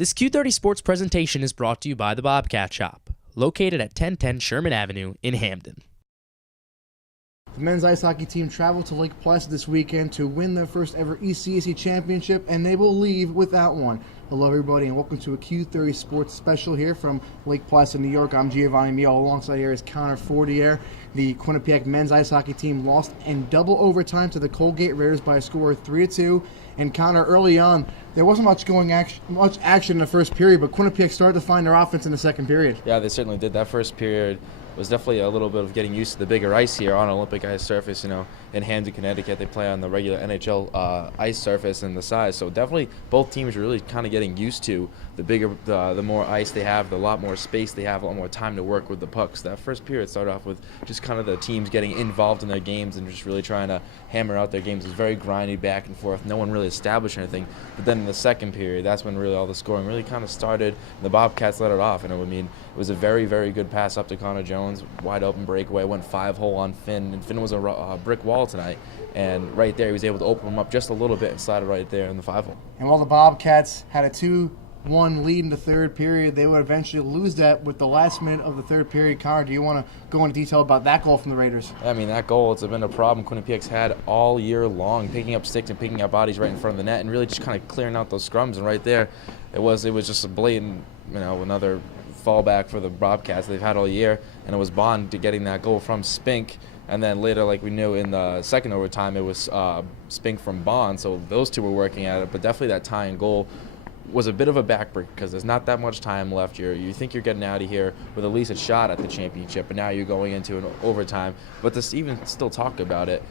This Q30 Sports presentation is brought to you by the Bobcat Shop, located at 1010 Sherman Avenue in Hamden. The men's ice hockey team traveled to Lake Placid this weekend to win their first ever ECAC Championship, and they will leave without one. Hello, everybody, and welcome to a Q30 Sports special here from Lake Placid, New York. I'm Giovanni. Alongside here is Connor Fortier. The Quinnipiac men's ice hockey team lost in double overtime to the Colgate Raiders by a score of 3-2. And Connor, early on, there wasn't much action in the first period, but Quinnipiac started to find their offense in the second period. Yeah, they certainly did. That first period was definitely a little bit of getting used to the bigger ice here on Olympic ice surface. In Hamden, Connecticut, they play on the regular NHL ice surface and the size. So definitely both teams are really kind of getting used to the bigger, the more ice they have, the lot more space they have, a lot more time to work with the pucks. That first period started off with just kind of the teams getting involved in their games and just really trying to hammer out their games. It was very grindy, back and forth. No one really established anything. But then in the second period, that's when really all the scoring really kind of started. The Bobcats let it off, and it was a very, very good pass up to Connor Jones, wide open breakaway, went 5-hole on Finn, and Finn was a brick wall tonight. And right there, he was able to open him up just a little bit and slide it right there in the 5-hole. And while the Bobcats had a 2-1 lead in the third period, they would eventually lose that with the last minute of the third period. Connor, do you want to go into detail about that goal from the Raiders? I mean, that goal, it's been a problem Quinnipiac's had all year long, picking up sticks and picking up bodies right in front of the net and really just kind of clearing out those scrums. And right there, it was just a blatant, another fallback for the Bobcats they've had all year, and it was Bond to getting that goal from Spink. And then later, like we knew in the second overtime, it was Spink from Bond, so those two were working at it. But definitely that tying goal was a bit of a backbreak because there's not that much time left. You think you're getting out of here with at least a shot at the championship, but now you're going into an overtime. But to even still talk about it,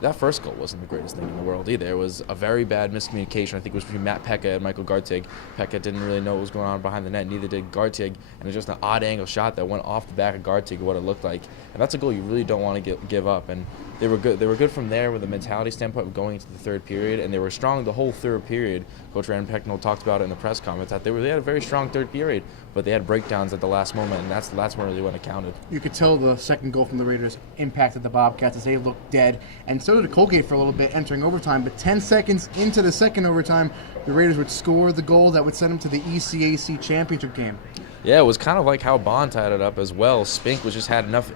that first goal wasn't the greatest thing in the world either. It was a very bad miscommunication. I think it was between Matt Pekka and Michael Gartig. Pekka didn't really know what was going on behind the net, neither did Gartig, and it was just an odd angle shot that went off the back of Gartig, what it looked like. And that's a goal you really don't want to give up. And they were good. They were good from there with a mentality standpoint of going into the third period, and they were strong the whole third period. Coach Rand Pecknell talked about it in the press conference that they had a very strong third period, but they had breakdowns at the last moment, and that's when really when it counted. You could tell the second goal from the Raiders impacted the Bobcats as they looked dead, and so did Colgate for a little bit entering overtime. But 10 seconds into the second overtime, the Raiders would score the goal that would send them to the ECAC Championship game. Yeah, it was kind of like how Bond tied it up as well. Spink just had enough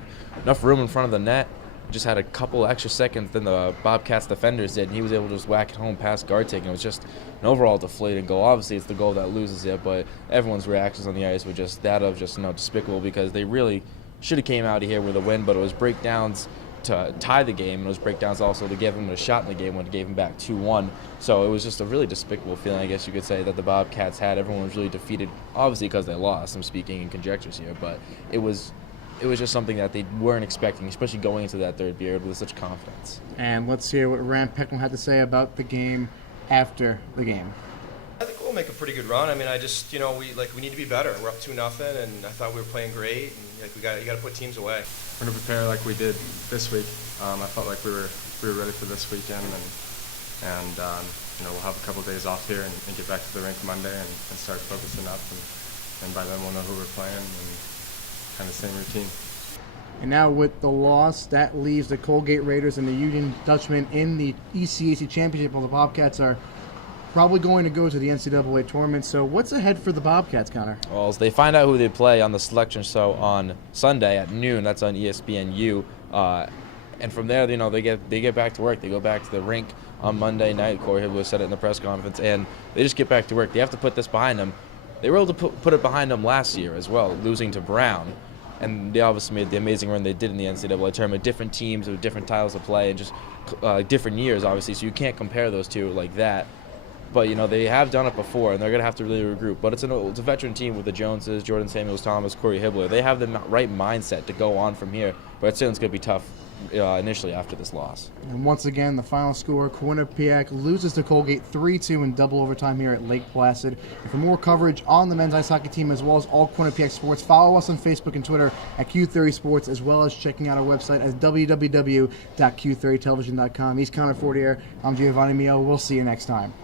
room in front of the net. Just had a couple extra seconds than the Bobcats defenders did, and he was able to just whack it home past Gartig, and it was just an overall deflating goal. Obviously, it's the goal that loses it, but everyone's reactions on the ice were just that of despicable because they really should have came out of here with a win, but it was breakdowns to tie the game, and it was breakdowns also to give him a shot in the game when it gave him back 2-1. So it was just a really despicable feeling, I guess you could say, that the Bobcats had. Everyone was really defeated, obviously because they lost. I'm speaking in conjectures here, but it was just something that they weren't expecting, especially going into that third period with such confidence. And let's hear what Rand Pecknell had to say about the game after the game. I think we'll make a pretty good run. I mean, we need to be better. We're up 2-0, and I thought we were playing great. And you got to put teams away. We're going to prepare like we did this week. I felt like we were ready for this weekend, and we'll have a couple of days off here and get back to the rink Monday and start focusing up. And by then we'll know who we're playing and kind of same routine. And now with the loss, that leaves the Colgate Raiders and the Union Dutchmen in the ECAC Championship, while the Bobcats are probably going to go to the NCAA tournament. So what's ahead for the Bobcats, Connor? Well, as they find out who they play on the selection show on Sunday at noon, that's on ESPNU, and from there, they get back to work. They go back to the rink on Monday night. Corey Hibbler said it in the press conference, and they just get back to work. They have to put this behind them. They were able to put it behind them last year as well, losing to Brown. And they obviously made the amazing run they did in the NCAA tournament. Different teams with different titles to play and just different years, obviously, so you can't compare those two like that. But, they have done it before, and they're going to have to really regroup. But it's a veteran team with the Joneses, Jordan Samuels-Thomas, Corey Hibbler. They have the right mindset to go on from here. But it's going to be tough initially after this loss. And once again, the final score, Quinnipiac loses to Colgate 3-2 in double overtime here at Lake Placid. And for more coverage on the men's ice hockey team as well as all Quinnipiac sports, follow us on Facebook and Twitter at Q30 Sports, as well as checking out our website at www.q30television.com. He's Connor Fortier. I'm Giovanni. We'll see you next time.